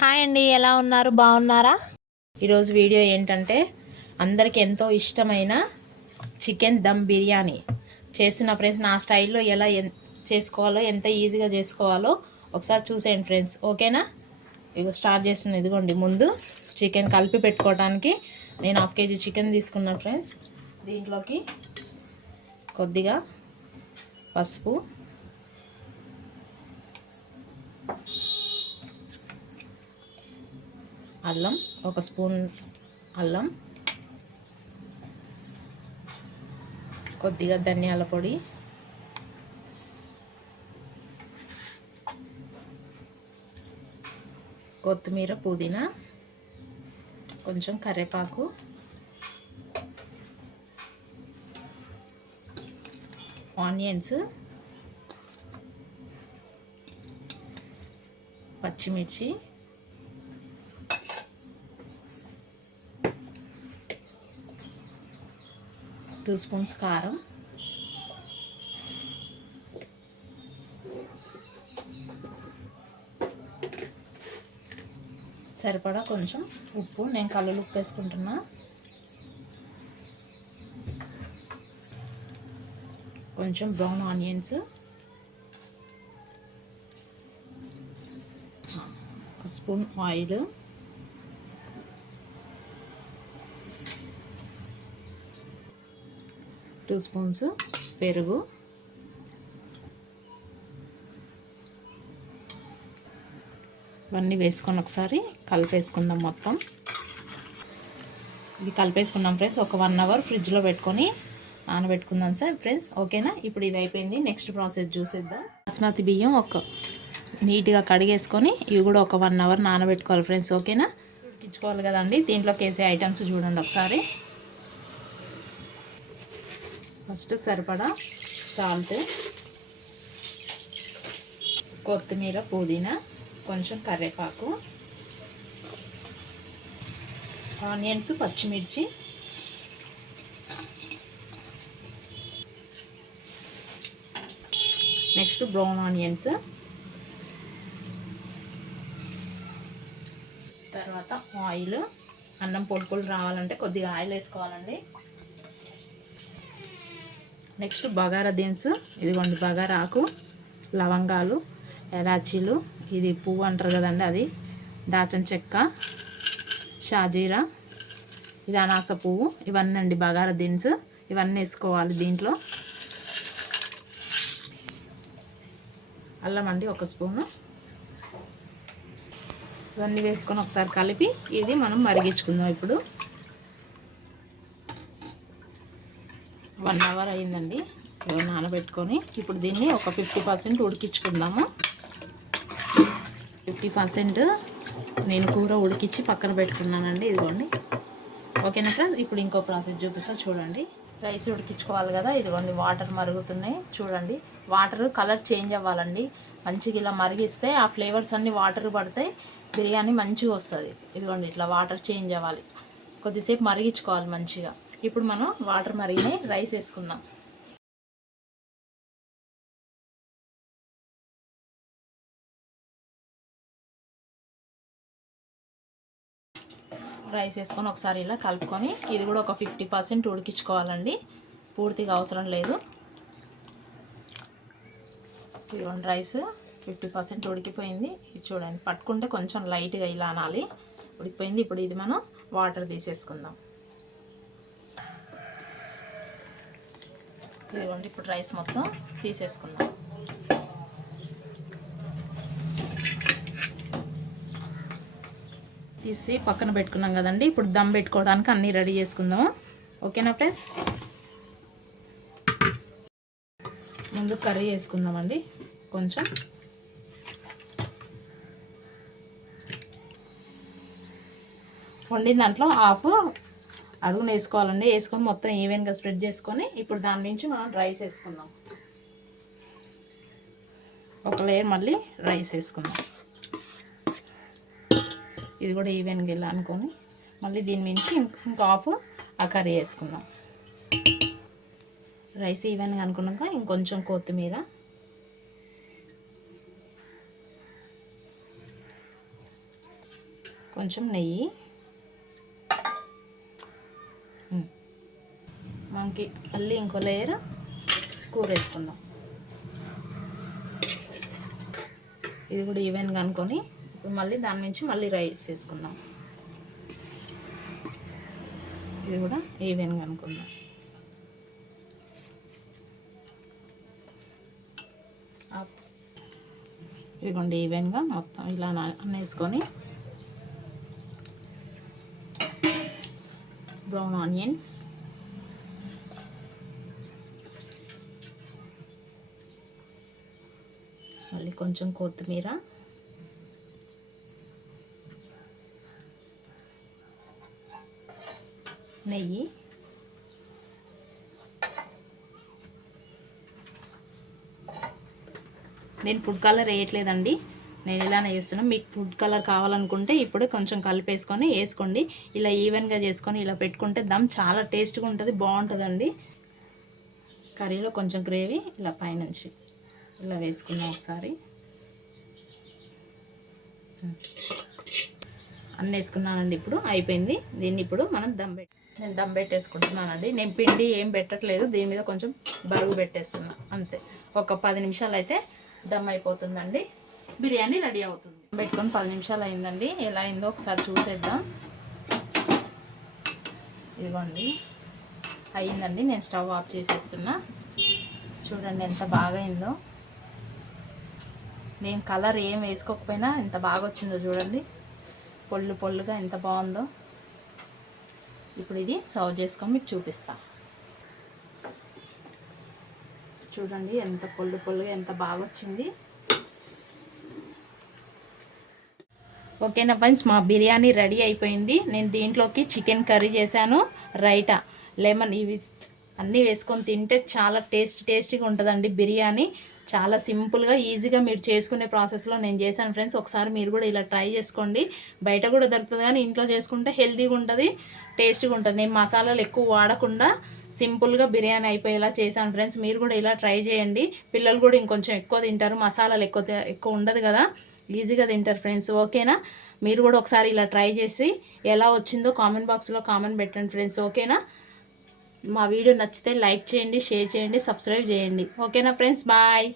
Hi అండి ఎలా ఉన్నారు? బాగున్నారా? ఈరోజు వీడియో ఏంటంటే అందరికి ఎంతో ఇష్టమైన చికెన్ దమ్ బిర్యానీ. చేస్తున్న ఫ్రెండ్స్ నా స్టైల్లో ఎలా చేసుకోవాలో ఎంత ఈజీగా చేసుకోవాలో ఒకసారి చూసేయండి ఫ్రెండ్స్. ఓకేనా? ఇగో స్టార్ట్ చేస్తున్న ఇదిగోండి. ముందు చికెన్ కలిపి పెట్టుకోవడానికి నేను హాఫ్ కేజీ చికెన్ తీసుకున్నాను ఫ్రెండ్స్. దీంట్లోకి కొద్దిగా పసుపు అల్లం ఒక స్పూన్ అల్లం కొద్దిగా ధనియాల పొడి కొత్తిమీర పుదీనా కొంచెం కరివేపాకు ఆనియన్స్ పచ్చిమిర్చి టూ స్పూన్స్ కారం. సరిపడా కొంచెం ఉప్పు. నేను కళ్ళు ఉప్పు వేసుకుంటున్నా కొంచెం బ్రౌన్ ఆనియన్స్. ఒక స్పూన్ ఆయిల్. టూ స్పూన్స్ పెరుగు. ఇవన్నీ వేసుకొని ఒకసారి కలిపేసుకుందాం మొత్తం. ఇది కలిపేసుకున్నాం ఫ్రెండ్స్. ఒక వన్ అవర్ ఫ్రిడ్జ్లో పెట్టుకొని నానబెట్టుకుందాం సార్ ఫ్రెండ్స్. ఓకేనా? ఇప్పుడు ఇది అయిపోయింది. నెక్స్ట్ ప్రాసెస్ చూసేద్దాం. బాస్మతి బియ్యం ఒక నీట్గా కడిగేసుకొని ఇవి కూడా ఒక వన్ అవర్ నానబెట్టుకోవాలి ఫ్రెండ్స్. ఓకేనా? ఉడికించుకోవాలి కదండి. దీంట్లోకి వేసే ఐటమ్స్ చూడండి ఒకసారి. ఫస్ట్ సరిపడా సాల్ట్ కొత్తిమీర పుదీనా కొంచెం కరివేపాకు ఆనియన్స్ పచ్చిమిర్చి నెక్స్ట్ బ్రౌన్ ఆనియన్స్ తర్వాత ఆయిల్ అన్నం పొడుపులు రావాలంటే కొద్దిగా ఆయిల్ వేసుకోవాలండి. నెక్స్ట్ బగారా దిన్స్ ఇదిగోండి బగారా ఆకు లవంగాలు ఎలాచీలు ఇది పువ్వు అంటారు కదండి అది దాచిన చెక్క షాజీరా ఇది అనాస పువ్వు ఇవన్నీ అండి బగారా దిన్స్ ఇవన్నీ వేసుకోవాలి దీంట్లో. అల్లం అండి ఒక స్పూను. ఇవన్నీ వేసుకొని ఒకసారి కలిపి ఇది మనం మరిగించుకుందాం ఇప్పుడు. వన్ అవర్ అయిందండి. నానబెట్టుకొని ఇప్పుడు దీన్ని ఒక ఫిఫ్టీ పర్సెంట్ ఉడికించుకుందాము. ఫిఫ్టీ పర్సెంట్ నేను కూర ఉడికించి పక్కన పెట్టుకున్నానండి ఇదిగోండి. ఓకేనా ఫ్రెండ్స్? ఇప్పుడు ఇంకో ప్రాసెస్ చూపిస్తా చూడండి. రైస్ ఉడికించుకోవాలి కదా ఇదిగోండి వాటర్ మరుగుతున్నాయి చూడండి. వాటర్ కలర్ చేంజ్ అవ్వాలండి. మంచిగా ఇలా మరిగిస్తే ఆ ఫ్లేవర్స్ అన్ని వాటర్ పడతాయి బిర్యానీ మంచిగా వస్తుంది. ఇదిగోండి ఇట్లా వాటర్ చేంజ్ అవ్వాలి. కొద్దిసేపు మరిగించుకోవాలి మంచిగా. ఇప్పుడు మనం వాటర్ మరిగినాయి రైస్ వేసుకుందాం. రైస్ వేసుకొని ఒకసారి ఇలా కలుపుకొని ఇది కూడా ఒక ఫిఫ్టీ పర్సెంట్ ఉడికించుకోవాలండి. పూర్తిగా అవసరం లేదు. ఇదిగోండి రైస్ ఫిఫ్టీ పర్సెంట్ ఉడికిపోయింది. ఇది చూడండి పట్టుకుంటే కొంచెం లైట్గా ఇలా అనాలి. ఉడికిపోయింది. ఇప్పుడు ఇది మనం వాటర్ తీసేసుకుందాం. ఇదిగోండి ఇప్పుడు రైస్ మొత్తం తీసేసుకుందాం. తీసి పక్కన పెట్టుకున్నాం కదండి ఇప్పుడు దమ్ పెట్టుకోవడానికి అన్నీ రెడీ చేసుకుందాం ఓకేనా ఫ్రెండ్స్? ముందు కర్రీ వేసుకుందామండి కొంచెం. వండిన దాంట్లో హాఫ్ అడుగున వేసుకోవాలండి వేసుకొని మొత్తం ఈవెన్గా స్ప్రెడ్ చేసుకొని ఇప్పుడు దాని నుంచి మనం రైస్ వేసుకుందాం. ఒక లేయర్ మళ్ళీ రైస్ వేసుకుందాం. ఇది కూడా ఈవెన్గా ఇలా అనుకొని మళ్ళీ దీని నుంచి ఇంకొక హాఫ్ ఆ కర్రీ వేసుకుందాం. రైస్ ఈవెన్గా అనుకున్నాక ఇంకొంచెం కొత్తిమీర. కొంచెం నెయ్యి. మనకి మళ్ళీ ఇంకో లేయర్ కూర వేసుకుందాం ఇది కూడా ఈవెన్గా అనుకొని ఇప్పుడు మళ్ళీ దాని నుంచి మళ్ళీ రైస్ వేసుకుందాం. ఇది కూడా ఈవెన్గా అనుకుందాం. ఇదిగోండి ఈవెన్గా మొత్తం ఇలా నా- వేసుకొని బ్రౌన్ ఆనియన్స్ మళ్ళీ కొంచెం కొత్తిమీర. నెయ్యి. నేను ఫుడ్ కలర్ వేయట్లేదండి. నేను ఇలానే చేస్తున్నా. మీకు ఫుడ్ కలర్ కావాలనుకుంటే ఇప్పుడు కొంచెం కలిపేసుకొని వేసుకోండి. ఇలా ఈవెన్గా చేసుకొని ఇలా పెట్టుకుంటే దమ్ చాలా టేస్ట్గా ఉంటుంది బాగుంటుందండి. కర్రీలో కొంచెం గ్రేవీ ఇలా పైనుంచి ఇలా వేసుకున్నాం ఒకసారి. అన్నీ వేసుకున్నానండి ఇప్పుడు అయిపోయింది. దీన్ని ఇప్పుడు మనం దమ్ పెట్టి నేను దమ్ పెట్టేసుకుంటున్నానండి. నేను పిండి ఏం పెట్టట్లేదు దీని మీద కొంచెం బరువు పెట్టేస్తున్నా అంతే. ఒక పది నిమిషాలు అయితే దమ్ అయిపోతుందండి. బిర్యానీ రెడీ అవుతుంది. పెట్టుకొని పది నిమిషాలు అయిందండి. ఎలా అయిందో ఒకసారి చూసేద్దాం. ఇదిగోండి. అయ్యిందండి. నేను స్టవ్ ఆఫ్ చేసేస్తున్నా. చూడండి ఎంత బాగా అయిందో నేను కలర్ ఏం వేసుకోకపోయినా ఎంత బాగా వచ్చిందో చూడండి. పొల్లు పొల్లుగా ఎంత బాగుందో. ఇప్పుడు ఇది సర్వ్ చేసుకొని మీకు చూపిస్తా. చూడండి ఎంత పొల్లు పొల్లుగా ఎంత బాగా వచ్చింది ఓకేనా ఫ్రెండ్స్ మా బిర్యానీ రెడీ అయిపోయింది. నేను దీంట్లోకి చికెన్ కర్రీ చేశాను రైటా లెమన్ ఇవి అన్నీ వేసుకొని తింటే చాలా టేస్ట్ టేస్టీగా ఉంటుందండి బిర్యానీ. చాలా సింపుల్గా ఈజీగా మీరు చేసుకునే ప్రాసెస్లో నేను చేశాను ఫ్రెండ్స్. ఒకసారి మీరు కూడా ఇలా ట్రై చేసుకోండి. బయట కూడా దొరుకుతుంది కానీ ఇంట్లో చేసుకుంటే హెల్తీగా ఉంటుంది టేస్టీగా ఉంటుంది. నేను మసాలాలు ఎక్కువ వాడకుండా సింపుల్గా బిర్యానీ అయిపోయేలా చేశాను ఫ్రెండ్స్. మీరు కూడా ఇలా ట్రై చేయండి. పిల్లలు కూడా ఇంకొంచెం ఎక్కువ తింటారు మసాలాలు ఎక్కువ ఎక్కువ ఉండదు కదా. ఈజీగా తింటారు ఫ్రెండ్స్. ఓకేనా? మీరు కూడా ఒకసారి ఇలా ట్రై చేసి ఎలా వచ్చిందో కామెంట్ బాక్స్లో కామెంట్ పెట్టండి ఫ్రెండ్స్. ఓకేనా? మా వీడియో నచ్చితే లైక్ చేయండి షేర్ చేయండి సబ్స్క్రైబ్ చేయండి. ఓకేనా ఫ్రెండ్స్? బాయ్.